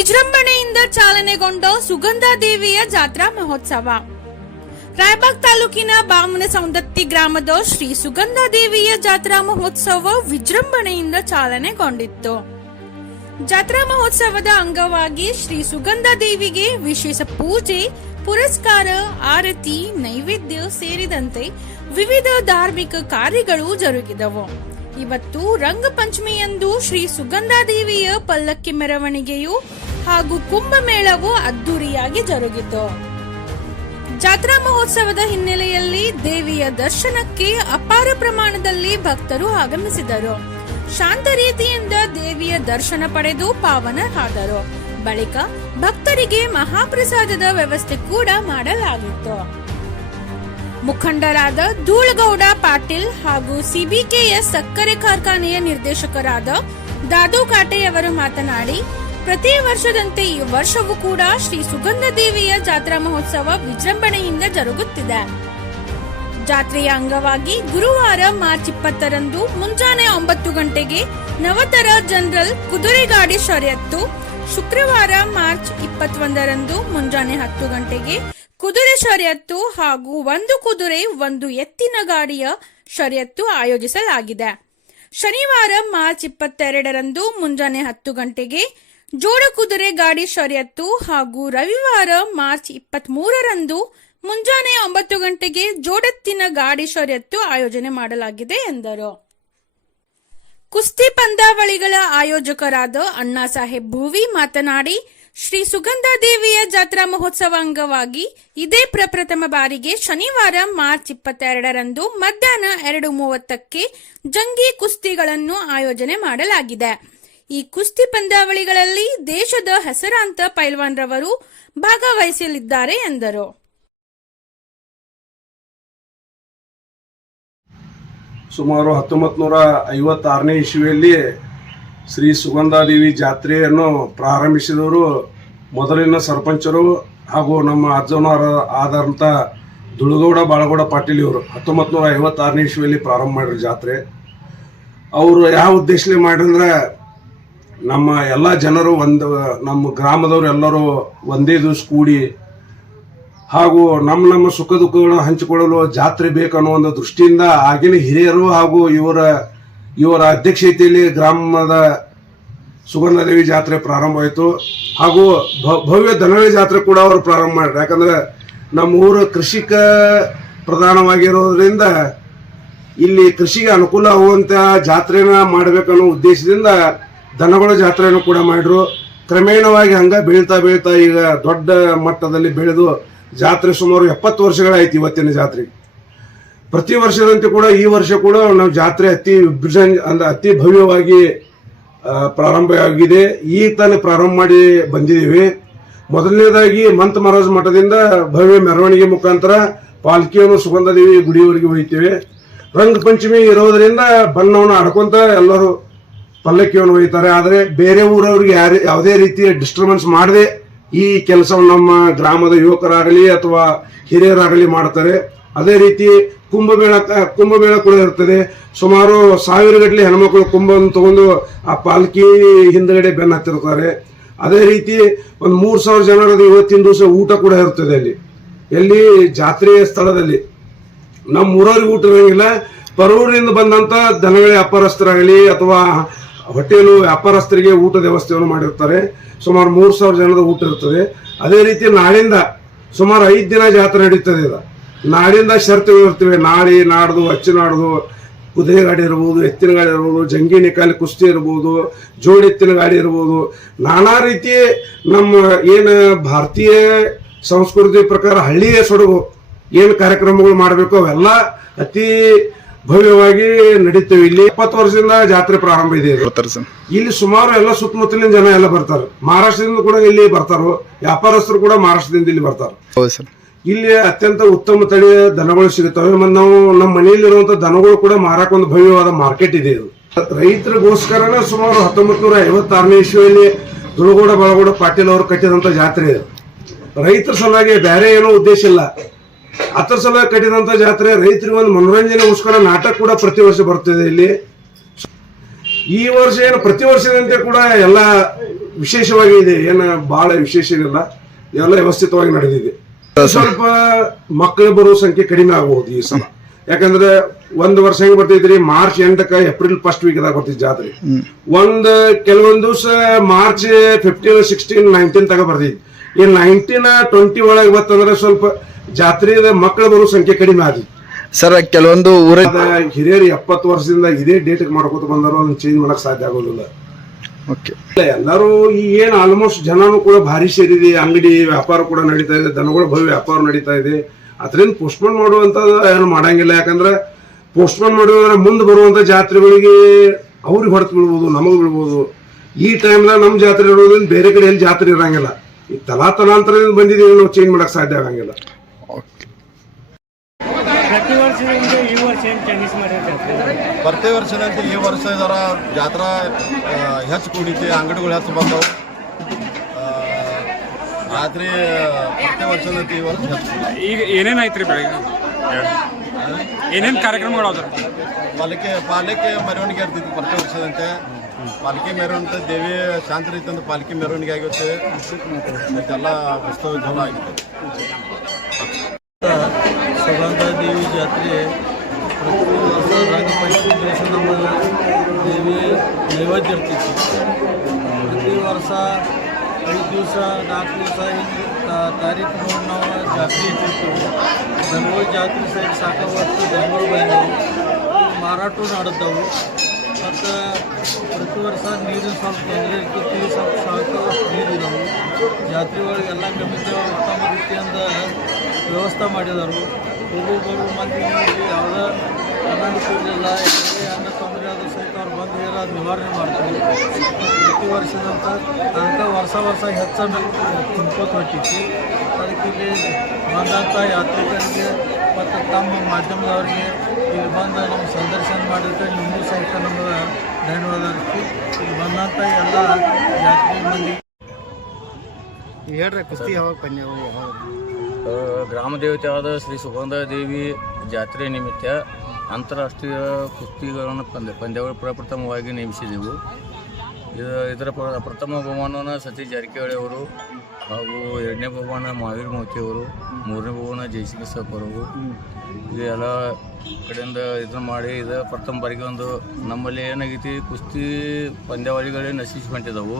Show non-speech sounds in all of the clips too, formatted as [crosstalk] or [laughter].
ವಿಜೃಂಭಣೆಯಿಂದ ಚಾಲನೆಗೊಂಡ ಸುಗಂಧ ದೇವಿಯ ಜಾತ್ರಾ ಮಹೋತ್ಸವ. ರಾಯಬಾಗ್ ತಾಲೂಕಿನ ಬಾಮನ ಸೌಂದತ್ತಿ ಗ್ರಾಮದ ಶ್ರೀ ಸುಗಂಧ ದೇವಿಯ ಜಾತ್ರಾ ಮಹೋತ್ಸವ ವಿಜೃಂಭಣೆಯಿಂದ ಚಾಲನೆಗೊಂಡಿತ್ತು. ಜಾತ್ರಾ ಮಹೋತ್ಸವದ ಅಂಗವಾಗಿ ಶ್ರೀ ಸುಗಂಧ ದೇವಿಗೆ ವಿಶೇಷ ಪೂಜೆ, ಪುರಸ್ಕಾರ, ಆರತಿ, ನೈವೇದ್ಯ ಸೇರಿದಂತೆ ವಿವಿಧ ಧಾರ್ಮಿಕ ಕಾರ್ಯಗಳು ಜರುಗಿದವು. ಇವತ್ತು ರಂಗಪಂಚಮಿಯಂದು ಶ್ರೀ ಸುಗಂಧ ದೇವಿಯ ಪಲ್ಲಕ್ಕಿ ಮೆರವಣಿಗೆಯು ಹಾಗೂ ಕುಂಭಮೇಳವು ಅದ್ದೂರಿಯಾಗಿ ಜರುಗಿತು. ಜಾತ್ರಾ ಮಹೋತ್ಸವದ ಹಿನ್ನೆಲೆಯಲ್ಲಿ ದೇವಿಯ ದರ್ಶನಕ್ಕೆ ಅಪಾರ ಪ್ರಮಾಣದಲ್ಲಿ ಭಕ್ತರು ಆಗಮಿಸಿದರು. ಶಾಂತ ರೀತಿಯಿಂದ ದೇವಿಯ ದರ್ಶನ ಪಡೆದು ಪಾವನರಾದರು ಬಳಿಕ ಭಕ್ತರಿಗೆ ಮಹಾಪ್ರಸಾದದ ವ್ಯವಸ್ಥೆ ಕೂಡ ಮಾಡಲಾಗಿತ್ತು. ಮುಖಂಡರಾದ ಧೂಳಗೌಡ ಪಾಟೀಲ್ ಹಾಗೂ ಸಿಬಿಕೆಎಸ್ ಸಕ್ಕರೆ ಕಾರ್ಖಾನೆಯ ನಿರ್ದೇಶಕರಾದ ದಾದು ಕಾಟೆಯವರು ಮಾತನಾಡಿ ಪ್ರತಿ ವರ್ಷದಂತೆ ಈ ವರ್ಷವೂ ಕೂಡ ಶ್ರೀ ಸುಗಂಧ ದೇವಿಯ ಜಾತ್ರಾ ಮಹೋತ್ಸವ ವಿಜೃಂಭಣೆಯಿಂದ ಜರುಗುತ್ತಿದೆ. ಜಾತ್ರೆಯ ಅಂಗವಾಗಿ ಗುರುವಾರ ಮಾರ್ಚ್ ಇಪ್ಪತ್ತರಂದು ಮುಂಜಾನೆ ಒಂಬತ್ತು ಗಂಟೆಗೆ ನವತರ ಜನರಲ್ ಕುದುರೆಗಾಡಿ ಶರ್ಯತ್ತು, ಶುಕ್ರವಾರ ಮಾರ್ಚ್ ಇಪ್ಪತ್ತೊಂದರಂದು ಮುಂಜಾನೆ ಹತ್ತು ಗಂಟೆಗೆ ಕುದುರೆ ಶರ್ಯತ್ತು ಹಾಗೂ ಒಂದು ಕುದುರೆ, ಒಂದು ಎತ್ತಿನ ಗಾಡಿಯ ಶರ್ಯತ್ತು ಆಯೋಜಿಸಲಾಗಿದೆ. ಶನಿವಾರ ಮಾರ್ಚ್ ಇಪ್ಪತ್ತೆರಡರಂದು ಮುಂಜಾನೆ ಹತ್ತು ಗಂಟೆಗೆ ಜೋಡ ಕುದುರೆ ಗಾಡಿ ಶರ್ಯತ್ತು ಹಾಗೂ ರವಿವಾರ ಮಾರ್ಚ್ ಇಪ್ಪತ್ತ್ ಮೂರರಂದು ಮುಂಜಾನೆ ಒಂಬತ್ತು ಗಂಟೆಗೆ ಜೋಡತ್ತಿನ ಗಾಡಿ ಶರ್ಯತ್ತು ಆಯೋಜನೆ ಮಾಡಲಾಗಿದೆ ಎಂದರು. ಕುಸ್ತಿ ಪಂದ್ಯಾವಳಿಗಳ ಆಯೋಜಕರಾದ ಅಣ್ಣಾ ಸಾಹೇಬ್ ಭೂವಿ ಮಾತನಾಡಿ, ಶ್ರೀ ಸುಗಂಧ ದೇವಿಯ ಜಾತ್ರಾ ಮಹೋತ್ಸವ ಅಂಗವಾಗಿ ಇದೇ ಪ್ರಪ್ರಥಮ ಬಾರಿಗೆ ಶನಿವಾರ ಮಾರ್ಚ್ ಇಪ್ಪತ್ತೆರಡರಂದು ಮಧ್ಯಾಹ್ನ ಎರಡು ಮೂವತ್ತಕ್ಕೆ ಜಂಗಿ ಕುಸ್ತಿಗಳನ್ನು ಆಯೋಜನೆ ಮಾಡಲಾಗಿದೆ. ಈ ಕುಸ್ತಿ ಪಂದ್ಯಾವಳಿಗಳಲ್ಲಿ ದೇಶದ ಹೆಸರಾಂತ ಪೈಲ್ವಾನ್ರವರು ಭಾಗವಹಿಸಲಿದ್ದಾರೆ ಎಂದರು. ಸುಮಾರು ಹತ್ತೊಂಬತ್ತು ನೂರ ಐವತ್ತಾರನೇ ಇಸ್ವಿಯಲ್ಲಿ ಶ್ರೀ ಸುಗಂಧಾದೇವಿ ಜಾತ್ರೆಯನ್ನು ಪ್ರಾರಂಭಿಸಿದವರು ಮೊದಲಿನ ಸರ್ಪಂಚರು ಹಾಗೂ ನಮ್ಮ ಅಜ್ಜನವರ ಆದಂಥ ದುಳುಗೌಡ ಬಾಳಗೌಡ ಪಾಟೀಲ್ ಇವರು. ಹತ್ತೊಂಬತ್ತು ನೂರ ಐವತ್ತಾರನೇ ಇಸ್ವಿಯಲ್ಲಿ ಪ್ರಾರಂಭ ಮಾಡಿದ್ರು ಜಾತ್ರೆ. ಅವರು ಯಾವ ಉದ್ದೇಶದಲ್ಲಿ ಮಾಡಿದ್ರೆ ನಮ್ಮ ಎಲ್ಲ ಜನರು ಒಂದು, ನಮ್ಮ ಗ್ರಾಮದವರು ಎಲ್ಲರೂ ಒಂದೇ ದಿವಸ ಕೂಡಿ ಹಾಗೂ ನಮ್ಮ ನಮ್ಮ ಸುಖ ದುಃಖಗಳನ್ನು ಹಂಚಿಕೊಳ್ಳಲು ಜಾತ್ರೆ ಬೇಕನ್ನೋ ಒಂದು ದೃಷ್ಟಿಯಿಂದ ಆಗಿನ ಹಿರಿಯರು ಹಾಗೂ ಇವರ ಇವರ ಅಧ್ಯಕ್ಷತೆಯಲ್ಲಿ ಗ್ರಾಮದ ಸುಗಂಧದೇವಿ ಜಾತ್ರೆ ಪ್ರಾರಂಭವಾಯಿತು ಹಾಗೂ ಭ- ಭವ್ಯ ದನವೇ ಜಾತ್ರೆ ಕೂಡ ಅವರು ಪ್ರಾರಂಭ ಮಾಡಿದ್ರು. ಯಾಕಂದ್ರೆ ನಮ್ಮ ಊರು ಕೃಷಿಕ ಪ್ರಧಾನವಾಗಿರೋದ್ರಿಂದ ಇಲ್ಲಿ ಕೃಷಿಗೆ ಅನುಕೂಲ ಆಗುವಂತ ಜಾತ್ರೆನ ಮಾಡಬೇಕನ್ನೋ ಉದ್ದೇಶದಿಂದ ದನಗಳ ಜಾತ್ರೆಯನ್ನು ಕೂಡ ಮಾಡಿದ್ರು. ಕ್ರಮೇಣವಾಗಿ ಹಂಗ ಬೆಳೀತಾ ಬೆಳೀತಾ ಈಗ ದೊಡ್ಡ ಮಟ್ಟದಲ್ಲಿ ಬೆಳೆದು ಜಾತ್ರೆ ಸುಮಾರು ಎಪ್ಪತ್ತು ವರ್ಷಗಳಾಯ್ತು ಇವತ್ತಿನ ಜಾತ್ರೆ. ಪ್ರತಿ ವರ್ಷದಂತೆ ಕೂಡ ಈ ವರ್ಷ ಕೂಡ ನಾವು ಜಾತ್ರೆ ಅತಿ ವಿಭಜನ್ ಅಂದ್ರೆ ಅತಿ ಭವ್ಯವಾಗಿ ಪ್ರಾರಂಭವಾಗಿದೆ. ಈಗ ತಾನೇ ಪ್ರಾರಂಭ ಮಾಡಿ ಬಂದಿದ್ದೀವಿ. ಮೊದಲನೇದಾಗಿ ಮಂತ್ ಮಹಾರಾಜ್ ಮಠದಿಂದ ಭವ್ಯ ಮೆರವಣಿಗೆ ಮುಖಾಂತರ ಪಾಲ್ಕಿಯನ್ನು ಸುಗಂಧದೇವಿ ಗುಡಿಯವರೆಗೆ ಒಯ್ತೇವೆ ರಂಗ ಪಂಚಮಿ ಇರೋದರಿಂದ ಬಣ್ಣವನ್ನು ಆಡ್ಕೊಂತ ಎಲ್ಲರೂ ಪಲ್ಲಕ್ಕಿಯನ್ನು ಒಯ್ತಾರೆ. ಆದರೆ ಬೇರೆ ಊರವ್ರಿಗೆ ಯಾರು ಯಾವುದೇ ರೀತಿಯ ಡಿಸ್ಟರ್ಬೆನ್ಸ್ ಮಾಡದೆ ಈ ಕೆಲಸವನ್ನು ನಮ್ಮ ಗ್ರಾಮದ ಯುವಕರಾಗಲಿ ಅಥವಾ ಹಿರಿಯರಾಗಲಿ ಮಾಡ್ತಾರೆ. ಅದೇ ರೀತಿ ಕುಂಭಮೇಳ ಕುಂಭಮೇಳ ಕೂಡ ಇರ್ತದೆ. ಸುಮಾರು ಸಾವಿರ ಗಟ್ಟಲೆ ಹೆಣ್ಮಕ್ಳು ಕುಂಭವನ್ನು ತಗೊಂಡು ಆ ಪಾಲ್ಕಿ ಹಿಂದ್ಗಡೆ ಬೆನ್ನ ಹತ್ತಿರ್ತಾರೆ. ಅದೇ ರೀತಿ ಒಂದು ಮೂರು ಸಾವಿರ ಜನರದ ಇವತ್ತಿನ ದಿವಸ ಊಟ ಕೂಡ ಇರ್ತದೆ ಅಲ್ಲಿ. ಎಲ್ಲಿ? ಜಾತ್ರೆಯ ಸ್ಥಳದಲ್ಲಿ. ನಮ್ಮ ಊರವ್ರಿಗೆ ಊಟ ಇರೋಂಗಿಲ್ಲ. ಪರೂರಿನಿಂದ ಬಂದಂಥ ದನಗಳ ವ್ಯಾಪಾರಸ್ಥರಾಗಲಿ ಅಥವಾ ಹೋಟೆಲು ವ್ಯಾಪಾರಸ್ಥರಿಗೆ ಊಟದ ವ್ಯವಸ್ಥೆಯನ್ನು ಮಾಡಿರ್ತಾರೆ ಸುಮಾರು ಮೂರು ಸಾವಿರ ಜನದ ಊಟ ಇರ್ತದೆ. ಅದೇ ರೀತಿ ನಾಳಿಂದ ಸುಮಾರು ಐದು ದಿನ ಜಾತ್ರೆ ನಡೀತದೆ ಇದು. ನಾಳಿಂದ ಶರ್ತಿಗಳು ಇರ್ತವೆ ನಾಳಿ ನಾಡ್ದು, ಅಚ್ಚು ನಾಡ್ದು ಕುದುರೆ ಗಾಡಿ ಇರ್ಬೋದು, ಎತ್ತಿನ ಗಾಡಿ ಇರ್ಬೋದು, ಜಂಗಿನಿ ಕಾಲು ಕುಸ್ತಿ ಇರ್ಬೋದು, ಜೋಡಿ ಎತ್ತಿನ ಗಾಡಿ ಇರ್ಬೋದು. ನಾನಾ ರೀತಿ ನಮ್ಮ ಏನು ಭಾರತೀಯ ಸಂಸ್ಕೃತಿ ಪ್ರಕಾರ ಹಳ್ಳಿಯ ಸೊಡಗು. ಏನು ಕಾರ್ಯಕ್ರಮಗಳು ಮಾಡಬೇಕು ಅವೆಲ್ಲ ಅತಿ ಭವ್ಯವಾಗಿ ನಡೀತೇವೆ ಇಲ್ಲಿ. ಇಪ್ಪತ್ತು ವರ್ಷದಿಂದ ಜಾತ್ರೆ ಪ್ರಾರಂಭ ಇದೆ ಇದು. ಬರ್ತಾರೆ ಸರ್. ಇಲ್ಲಿ ಸುಮಾರು ಎಲ್ಲ ಸುತ್ತಮುತ್ತಲಿನ ಜನ ಎಲ್ಲ ಬರ್ತಾರೆ. ಮಹಾರಾಷ್ಟ್ರದಿಂದ ಕೂಡ ಇಲ್ಲಿ ಬರ್ತಾರೋ. ವ್ಯಾಪಾರಸ್ಥರು ಕೂಡ ಮಹಾರಾಷ್ಟ್ರದಿಂದ ಇಲ್ಲಿ ಬರ್ತಾರೆ. ಹೌದು ಸರ್. ಇಲ್ಲಿ ಅತ್ಯಂತ ಉತ್ತಮ ತಳಿಯ ದನಗಳು ಸಿಗುತ್ತವೆ. ಮತ್ತು ನಾವು ನಮ್ಮ ಮನೆಯಲ್ಲಿರುವಂತ ದನಗಳು ಕೂಡ ಮಾರಾಕ ಒಂದು ಭವ್ಯವಾದ ಮಾರ್ಕೆಟ್ ಇದೆ ಇದು. ರೈತರಿಗೋಸ್ಕರನೇ ಸುಮಾರು ಹತ್ತೊಂಬತ್ತು ನೂರ ಐವತ್ತಾರನೇ ಇಸ್ವಿಯಲ್ಲಿ ದುಳಗೋಡ ಬಳಗೋಡ ಪಾಟೀಲ್ ಅವರು ಕಟ್ಟಿದಂತ ಜಾತ್ರೆ ಇದು. ರೈತರ ಸಲುವಾಗಿ ಬೇರೆ ಏನೋ ಉದ್ದೇಶ ಇಲ್ಲ. ಅದರ ಸಲ ಕಟ್ಟಿದಂತ ಜಾತ್ರೆ, ರೈತರಿಗೆ ಒಂದು ಮನೋರಂಜನೆಗೋಸ್ಕರ ನಾಟಕ ಕೂಡ ಪ್ರತಿ ವರ್ಷ ಬರ್ತಿದೆ ಇಲ್ಲಿ. ಈ ವರ್ಷ ಏನು, ಪ್ರತಿ ವರ್ಷದಂತೆ ಕೂಡ ಎಲ್ಲ ವಿಶೇಷವಾಗಿ ಇದೆ. ಏನು ಬಹಳ ವಿಶೇಷ ಏನಿಲ್ಲ. ಎಲ್ಲ ವ್ಯವಸ್ಥಿತವಾಗಿ ನಡೆದಿದೆ. ಸ್ವಲ್ಪ ಮಕ್ಕಳು ಬರುವ ಸಂಖ್ಯೆ ಕಡಿಮೆ ಆಗಬಹುದು ಈ ಸಲ. ಯಾಕಂದ್ರೆ ಒಂದ್ ವರ್ಷ ಹೆಂಗ್ ಬರ್ತೈತ್ರಿ ಮಾರ್ಚ್ ಎಂಟಕ್ಕ ಏಪ್ರಿಲ್ ಫಸ್ಟ್ ವೀಕ್ ದಾಗ ಬರ್ತೈತಿ ಜಾತ್ರೆ. ಒಂದ್ ಕೆಲವೊಂದ್ ದಿವಸ ಮಾರ್ಚ್ ಫಿಫ್ಟೀನ್ ಸಿಕ್ಸ್ಟೀನ್ ನೈನ್ಟೀನ್ ತಗ ಬರ್ತೈತಿ ಈ ನೈನ್ಟೀನ್ ಟ್ವೆಂಟಿ ಒಳಗೆ ಬರ್ತಂದ್ರೆ ಸ್ವಲ್ಪ ಜಾತ್ರೆದ ಮಕ್ಕಳ ಬರೋ ಸಂಖ್ಯೆ ಕಡಿಮೆ ಆಗಿ ಸರ್ ಕೆಲವೊಂದು ಊರ ಹಿರಿಯರು ಎಪ್ಪತ್ತು ವರ್ಷದಿಂದ ಇದೇ ಡೇಟ್ ಮಾಡ್ಕೋತ ಬಂದರು ಅದನ್ನ ಚೇಂಜ್ ಮಾಡಕ್ ಸಾಧ್ಯ ಆಗೋದಿಲ್ಲ. ಎಲ್ಲರೂ ಈ ಏನ್ ಆಲ್ಮೋಸ್ಟ್ ಜನನು ಕೂಡ ಭಾರಿ ಸೇರಿದೆ. ಅಂಗಡಿ ವ್ಯಾಪಾರ ಕೂಡ ನಡೀತಾ ಇದೆ. ದನಗಳ ಭವ್ಯ ವ್ಯಾಪಾರ ನಡೀತಾ ಇದೆ. ಅದರಿಂದ ಪೋಸ್ಟ್ಪೋನ್ ಮಾಡುವಂತ ಏನು ಮಾಡಂಗಿಲ್ಲ. ಯಾಕಂದ್ರೆ ಪೋಸ್ಟ್ಪೋನ್ ಮಾಡಿದ್ರೆ ಮುಂದೆ ಬರುವಂತ ಜಾತ್ರೆಗಳಿಗೆ ಅವ್ರಿಗೆ ಹೊಡೆತು ಬಿಡ್ಬೋದು ನಮಗೆ ಬಿಡ್ಬೋದು ಈ ಟೈಮ್ನಾಗ ನಮ್ಮ ಜಾತ್ರೆ ಇರೋದ್ರಿಂದ ಬೇರೆ ಕಡೆ ಎಲ್ಲಿ ಜಾತ್ರೆ ಇರಂಗಿಲ್ಲ. ಈ ತಲಾ ತಲಾಂತರದಿಂದ ಬಂದಿದ್ದೀವಿ ನಾವು ಚೇಂಜ್ ಮಾಡಕ್ ಸಾಧ್ಯ ಆಗಂಗಿಲ್ಲ. ಪ್ರತಿ ವರ್ಷದಿಂದ ಈ ವರ್ಷ ಏನು ಚೇಂಜಸ್ ಮಾಡಿರ್ತಾರೆ? ಪ್ರತಿ ವರ್ಷದಂತೆ ಈ ವರ್ಷ ಇದರ ಜಾತ್ರಾ ಹೆಚ್ಚು ಕೂಡಿತಿ ಅಂಗಡಿಗಳು ಹೆಚ್ಚು ಬಂದವು. ಆ, ರಾತ್ರಿ ಪ್ರತಿ ವರ್ಷದಂತೆ ಈ ವರ್ಷ ಹೆಚ್ಚು ಈಗ ಏನೇನು ಐತ್ರಿ ಬೆಳಗ್ಗೆ? ಏನೇನು ಕಾರ್ಯಕ್ರಮಗಳು ಪಾಲಿಕೆ ಪಾಲಿಕೆ ಮೆರವಣಿಗೆ ಇರ್ತಿತ್ತು ಪ್ರತಿ ವರ್ಷದಂತೆ. ಪಾಲಿಕೆ ಮೆರವಣಿಗೆ ದೇವಿ ಶಾಂತ ರೀತಿಯಿಂದ ಪಾಲಿಕೆ ಮೆರವಣಿಗೆ ಆಗಿರುತ್ತೆ ಮತ್ತೆಲ್ಲ ಉತ್ಸವ ಜೋರ ಸುಗಂಧ ದೇವಿ ಜಾತ್ರೆ. ಪ್ರತಿ ವರ್ಷ ರಂಗಪಂಚಮಿ ದಿವಸ ನಮ್ಮ ದೇವಿ ನೈವೇದ್ಯ ಇರ್ತಿತ್ತು ಪ್ರತಿ ವರ್ಷ ಐದು ದಿವಸ, ನಾಲ್ಕು ದಿವಸ ಹಿಂಗೆ ತಾರೀಕು ನೋಡಿ ನಾವು ಜಾತ್ರೆ ಇಟ್ಟಿರ್ತೀವಿ ಬೆಂಗಳೂರು ಜಾತ್ರೆ ಸೈಡ್ ಸಾಕಾಗುವಷ್ಟು ದನಗಳು ಬಂದವು. ಮಾರಾಟ ನಡೆದವು. ಮತ್ತು ಪ್ರತಿ ವರ್ಷ ನೀರಿನ ಸ್ವಲ್ಪ ತೊಂದರೆ ಇರ್ತೈತಿ ಸ್ವಲ್ಪ ಸಾಕಾಗುವಷ್ಟು ನೀರು ಇದಾವೆ ಜಾತ್ರೆ ಒಳಗೆಲ್ಲ ಕಮಿಟಿ ಉತ್ತಮ ರೀತಿಯಿಂದ ವ್ಯವಸ್ಥೆ ಮಾಡಿದರು. ಒಬ್ಬೊಬ್ಬರು ಮಂದಿಗೆ ಇಲ್ಲಿ ಯಾವುದೇ ಅನಾನುಕೂಲಿಲ್ಲ ಯಾವುದೇ ಅನ್ನ ತೊಂದರೆ ಆದರೂ ಸಹಿತ ಅವ್ರು ಬಂದು ಹೇಳಿ ಅದು ನಿವಾರಣೆ ಮಾಡ್ತೀವಿ ಪ್ರತಿ ವರ್ಷದಂತ ಅದಕ್ಕೆ ವರ್ಷ ವರ್ಷ ಹೆಚ್ಚನ್ನು ತುಂಬ್ಕೋತ ಹೋಗ್ತಿತ್ತು ಅದಕ್ಕೆ ಇಲ್ಲಿ ಬಂದಂಥ ಯಾತ್ರಿಕರಿಗೆ ಮತ್ತು ತಮ್ಮ ಮಾಧ್ಯಮದವ್ರಿಗೆ ಇಲ್ಲಿ ಬಂದು ನಮ್ಮ ಸಂದರ್ಶನ ಮಾಡಿದ್ರೆ ನಿಮಗೂ ಸಹಿತ ನಮ್ಗೆ ಧನ್ಯವಾದ ಇರ್ತೀವಿ ಇಲ್ಲಿ ಬಂದಂಥ ಎಲ್ಲ ಯಾತ್ರಿ ಮಂದಿ ಹೇಳ್ರಿ ಕುಸ್ತಿ ಯಾವಾಗ ಪಂದ್ಯ? ಆ, ಗ್ರಾಮ ಆದ ಶ್ರೀ ಸುಗಂಧ ದೇವಿ ಜಾತ್ರೆ ನಿಮಿತ್ತ ಅಂತಾರಾಷ್ಟ್ರೀಯ ಕುಸ್ತಿಗಳನ್ನು ಪಂದ್ಯ ಪಂದ್ಯಗಳು ಪ್ರಪ್ರಥಮವಾಗಿ ನೇಮಿಸಿದೆವು. ಇದು ಇದರ ಪ್ರ- ಪ್ರಥಮ ಬಹುಮಾನವನ್ನು ಸತೀಶ್ ಜಾರಕಿಹೊಳಿ ಅವರು ಹಾಗೂ ಎರಡನೇ ಬಹುಮಾನ ಮಹಾವೀರ್ ಮೂರ್ತಿಯವರು ಮೂರನೇ ಬಹುಮಾನ ಜಯಸಿಂಗ್ ಸಾಬ್ ಅವರು. ಇದು ಎಲ್ಲ ಕಡೆಯಿಂದ ಇದನ್ನು ಮಾಡಿ ಇದು ಪ್ರಥಮ ಬಾರಿಗೆ ಒಂದು ನಮ್ಮಲ್ಲಿ ಏನಾಗೈತಿ, ಕುಸ್ತಿ ಪಂದ್ಯಾವಳಿಗಳೇ ನಶಿಸಿ ಹೊಂಟಿದವು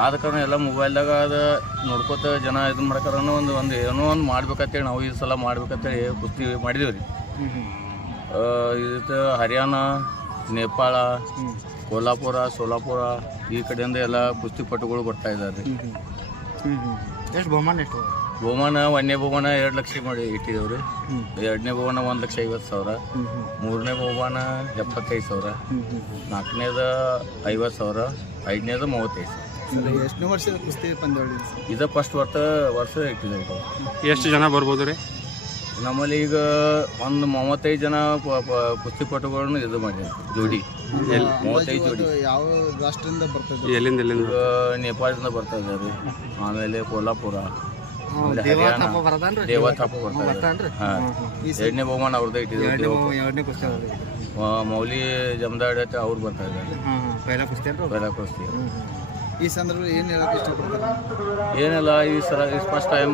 ಆದ ಕಾರಣ ಎಲ್ಲ ಮೊಬೈಲ್ದಾಗ ಅದು ನೋಡ್ಕೋತ ಜನ ಇದು ಮಾಡ್ಕಾರ ಒಂದು ಒಂದು ಏನೋ ಒಂದು ಮಾಡ್ಬೇಕಂತೇಳಿ ನಾವು ಈ ಸಲ ಮಾಡ್ಬೇಕಂತೇಳಿ ಕುಸ್ತಿ ರೀ ಇದು ಹರಿಯಾಣ, ನೇಪಾಳ ಕೋಲ್ಹಾಪುರ ಸೋಲಾಪುರ ಈ ಕಡೆಯಿಂದ ಎಲ್ಲ ಕುಸ್ತಿಪಟುಗಳು ಬರ್ತಾ ಇದ್ದಾರೆ. ರೀ ಎಷ್ಟು ಬಹುಮಾನ ಎಷ್ಟು ಬಹುಮಾನ ಒಂದನೇ ಬಹುಮಾನ ಎರಡು ಲಕ್ಷ ಮಾಡಿ ಇಟ್ಟಿದ್ದೇವೆ ರೀ ಎರಡನೇ ಬಹುಮಾನ ಒಂದು ಲಕ್ಷ ಐವತ್ತು ಸಾವಿರ. ಮೂರನೇ ಬಹುಮಾನ ಎಪ್ಪತ್ತೈದು ಸಾವಿರ. ನಾಲ್ಕನೇದ ಐವತ್ತು ಸಾವಿರ ಐದನೇದ ಮೂವತ್ತೈದು ಸಾವಿರ. ಎಷ್ಟನೇ ವರ್ಷದ ಕುಸ್ತಿ ಪಂದ್ಯಾವಳಿ ಇದು? ಫಸ್ಟ್ ವರ್ಷ ವರ್ಷ ಇಟ್ಟಿದ್ದೇವೆ ಎಷ್ಟು ಜನ ಬರ್ಬೋದು ರೀ ನಮ್ಮಲ್ಲಿ ಈಗ ಒಂದು ಮೂವತ್ತೈದು ಜನ ಪ- ಪ- ಕುಸ್ತಿಪಟುಗಳನ್ನು ಇದು ಮಾಡಿದ್ದಾರೆ. ಜೋಡಿ. ಮೂವತ್ತೈದು ಜೋಡಿ. ಯಾವ ರಾಷ್ಟ್ರದಿಂದ ಬರ್ತದೆ ಎಲ್ಲಿಂದ ಎಲ್ಲಿಂದ? ಈಗ ನೇಪಾಳದಿಂದ ಬರ್ತಾ ಇದ್ದಾರೆ. ಆಮೇಲೆ ಕೋಲ್ಹಾಪುರ. ಆಮೇಲೆ ಹರಿಯಾಣ. ದೇವ ಥಾಪ ಬರ್ತಾ ಇದ್ದಾರೆ. ಹಾಂ. ಎರಡನೇ ಬಹುಮಾನ ಅವ್ರದ್ದು ಇಟ್ಟಿದ್ದಾರೆ ಎರಡನೇ ಕುಸ್ತಿ ಮೌಲಿ ಜಮದಾಡ್ ಅಂತ ಅವ್ರು ಬರ್ತಾ ಇದ್ದಾರೆ. ಪೈಲ ಕುಸ್ತಿ ಕುಸ್ತಿ. ಈ ಸಂದರ್ಭದಲ್ಲಿ ಏನು ಹೇಳಕ್ಕೆ ಇಷ್ಟಪಡ್ತಾರೆ? ಏನಿಲ್ಲ ಈ ಸಲ ಫಸ್ಟ್ ಟೈಮ್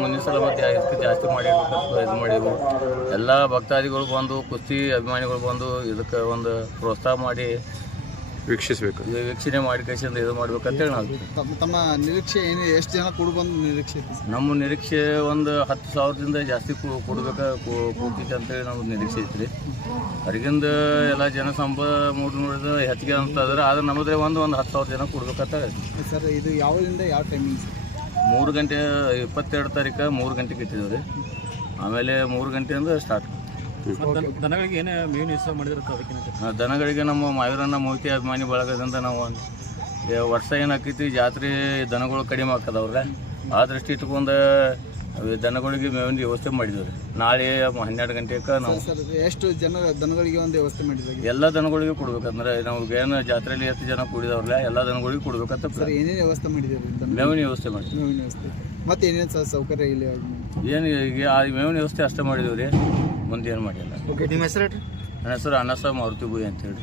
ಮುಂದಿನ ಸಲ ಮತ್ತೆ ಇದಕ್ಕೆ ಜಾಸ್ತಿ ಮಾಡಿ [laughs] ಇದು ಮಾಡಿದೆವು. ಎಲ್ಲ ಭಕ್ತಾದಿಗಳು ಬಂದು, ಕುಸ್ತಿ ಅಭಿಮಾನಿಗಳು ಬಂದು ಇದಕ್ಕೆ ಒಂದು ಪ್ರೋತ್ಸಾಹ ಮಾಡಿ ವೀಕ್ಷಿಸಬೇಕು. ಇದು ವೀಕ್ಷಣೆ ಮಾಡಿ ಕಳಿಸಿಂದ ಇದು ಮಾಡ್ಬೇಕಂತೇಳಿ ನಾವು. ತಮ್ಮ ತಮ್ಮ ನಿರೀಕ್ಷೆ ಏನು? ಎಷ್ಟು ಜನ ಕೂಡಿ ಬಂದು ನಿರೀಕ್ಷೆ ಐತಿ ಸರ್? ನಮ್ಮ ನಿರೀಕ್ಷೆ ಒಂದು ಹತ್ತು ಸಾವಿರದಿಂದ ಜಾಸ್ತಿ ಕೂ- ಕೊಡ್ಬೇಕ ಕೂ- ಕೂಡ್ತೈತೆ ಅಂತೇಳಿ ನಮ್ಗೆ ನಿರೀಕ್ಷೆ ಐತ್ರಿ. ಹೊರಗಿಂದ ಎಲ್ಲ ಜನ ಸಂಪ ಮೂಡ್ ನೋಡಿದ್ರೆ ಹೆಚ್ಚಿಗೆ ಅಂತಂದ್ರೆ ಆದ್ರೆ ನಮ್ಮದ್ರೆ ಒಂದು ಒಂದು ಹತ್ತು ಸಾವಿರ ಜನ ಕೊಡ್ಬೇಕಂತ ಸರ್ ಇದು ಯಾವ್ದಿಂದ ಯಾವ ಟೈಮಿಂಗ್ ಸರ್? ಮೂರು ಗಂಟೆ ಇಪ್ಪತ್ತೆರಡು ತಾರೀಕು ಮೂರು ಗಂಟೆಗೆ ಇಟ್ಟಿದ್ದೀವಿ ರೀ. ಆಮೇಲೆ ಮೂರು ಗಂಟೆಯಿಂದ ಸ್ಟಾರ್ಟ್ ದನಗಳಿಗೆ ಏನೇ ಮೇವಿನ ಇಷ್ಟ ಮಾಡಿದಿರುತ್ತೆ ಅದಕ್ಕಿಂತ ದನಗಳಿಗೆ ನಮ್ಮ ಮಾಯೂರನ್ನ ಮೂರ್ತಿ ಅಭಿಮಾನಿ ಬಳಗದಿಂದ ನಾವು ವರ್ಷ ಏನಾಕೈತಿ ಜಾತ್ರೆ ದನಗಳು ಕಡಿಮೆ ಆಗ್ತದವ್ರೆ ಆ ದೃಷ್ಟಿ ಇಟ್ಕೊಂಡು ದನಗಳಿಗೆ ಮೇವಿನ ವ್ಯವಸ್ಥೆ ಮಾಡಿದ್ರು ರೀ ನಾಳೆ ಹನ್ನೆರಡು ಗಂಟೆಗೆ ನಾವು ಎಷ್ಟು ಜನ ದನಗಳಿಗೆ ಒಂದು ವ್ಯವಸ್ಥೆ ಮಾಡಿದಾಗ ಎಲ್ಲ ದನಗಳಿಗೆ ಕೊಡ್ಬೇಕಂದ್ರೆ ನಾವು ಏನು ಜಾತ್ರೆಯಲ್ಲಿ ಎಷ್ಟು ಜನ ಕೂಡಿದವ್ರಲ್ಲ ಎಲ್ಲ ದನಗಳಿಗೆ ಕೊಡ್ಬೇಕಂತ ಸರ್ ಏನೇನು ವ್ಯವಸ್ಥೆ ಮಾಡಿದ್ದೀರಿ ದನ ಮೇವಿನ ವ್ಯವಸ್ಥೆ ಮಾಡಿ ಮೇವಿನ ವ್ಯವಸ್ಥೆ. ಮತ್ತೆ ಏನೇನು ಸರ್ ಸೌಕರ್ಯ ಇಲ್ಲಿ? ಏನು ಈಗ ಆ ಮೇವಿನ ವ್ಯವಸ್ಥೆ ಅಷ್ಟೇ ಮಾಡಿದ್ರಿ ರೀ ಮುಂದೆ ಏನು ಮಾಡಿಲ್ಲ. ನಿಮ್ಮ ಹೆಸರು ನನ್ನ ಹೆಸರು ಅನಸ ಮಾರುತಿ ಬುಯ್ ಅಂತೇಳಿ